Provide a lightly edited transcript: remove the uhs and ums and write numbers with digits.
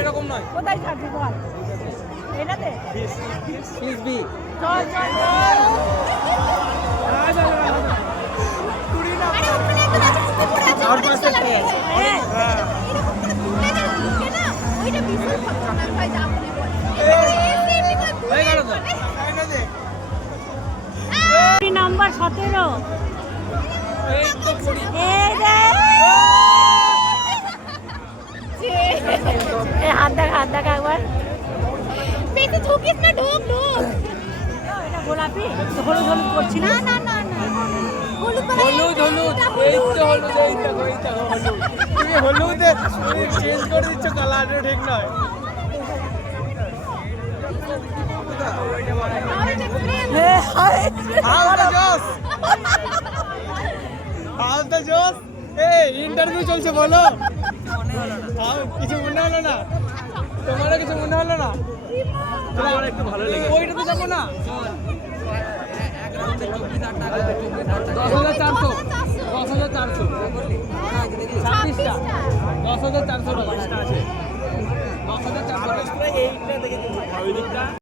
এরকম নয়। কোথায় ছাড়বি বল? এটাতে? Please be. চল চল। আর পাশে পেয়ে আছে। হ্যাঁ। হয়ে গেল তো। নাম্বার 17। এই তো পুরি। এই রে। এই হাত দেখা একবার। বেশি ঝুঁকিস না, ঢুক। এটা গোলাপি হলুদ করছি না। হলুদ হলুদ এই তো হলুদ এই দেখো হলুদ। তুমি হলুদে চেঞ্জ করে দিচ্ছ কালারটা ঠিক নয়। হাউ দ্য জোস। এই ইন্টারভিউ চলছে বলো। কিছু মনে হলো না? তোমারও কিছু মনে হলো না? আমার একটু ভালো লেগেছে। ওইটাতে যাবো না। 10,400 10,400 26টা 10,400 টাকা আছে। 10,400 টাকা।